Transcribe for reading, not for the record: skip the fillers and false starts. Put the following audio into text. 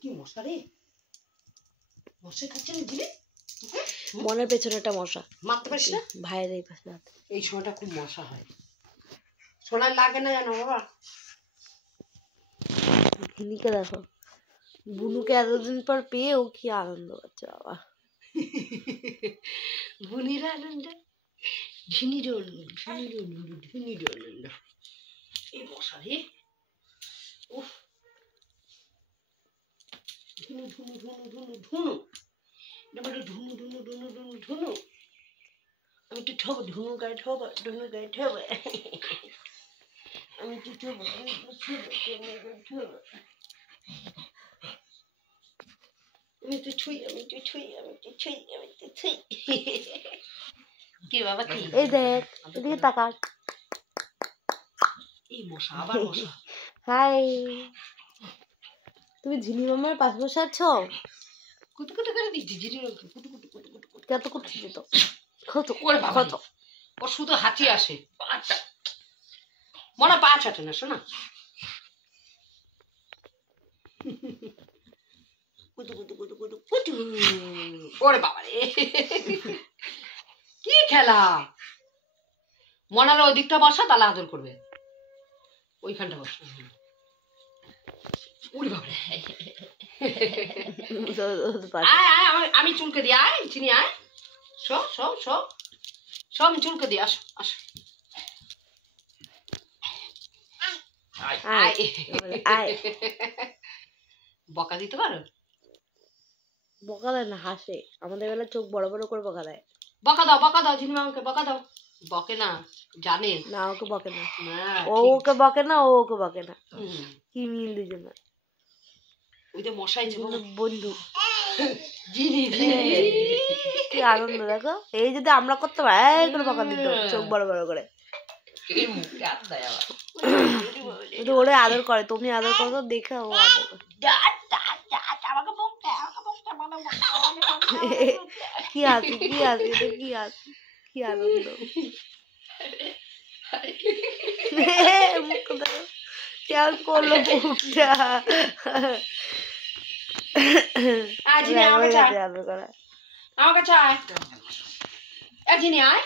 কি মশা রে, মশা খাচ্ছে না দিলে মনের পেছনে একটা মশা মারতে পারিস না ভাইয়ের এই পাশে এই সময়টা খুব মশা হয় সোনার লাগে না জানো বাবা ভিনিকে দেখো বুনুকে এতদিন পর পেয়েও কি আনন্দ পাচ্ছে বাবা বুনির আনন্দ ঝিনির আনন্দ এই মশা রে উফ ধুনু ধুনু ধুনু ধুনু ধুনু এবারে ধুনু ধুনু ধুনু ধুনু ধুনু আমি তো ঠব ধুনু গায়ে ঠব আমি তো ঠব আমি তো ছুই কি বাবা কি এই দেখ এদিকে তাকা এই মশা আবার মশা হাই তুমি ঝিনি মামার পাশে বসে আছো কুটকুটু করে দিচ্ছি ঝিরির কুটকুটু কত করছিস তো কত ওরে বাবা কত ওর শুধু হাঁচি আসে পাঁচটা মনে পা চাটে না শোনা কুটু ওরে বাবা রে কি খেলা মনার ওই দিকটা বসা তাহলে আদর করবে ওইখানটা বসা উড়ি বাবা আমি চুলকে দিই আয় চিনি আয় আমি চুলকে দিই আসো আসো বকা দিতে পারো বকা দেয় না হাসে আমাদের বেলা চোখ বড় বড় করে বকা দেয় বকা দাও ঝিনি মামাকে বকা দাও বকে না জানে না ওকে বকে না ও ওকে বকে না ও ওকে বকে না কি মিল দুজনে ওই যে মশাই বন্ধু জিনি কি আনন্দ দেখো এই যদি আমরা করতে পারি করে বকা দিত চোখ বড় বড় করে ওরে আদর করে তুমি আদর করো দেখে ও আদর করে কি আছে কি আনন্দ কেমন করলো মুখটা আমার কাছে আয় জিনি আয়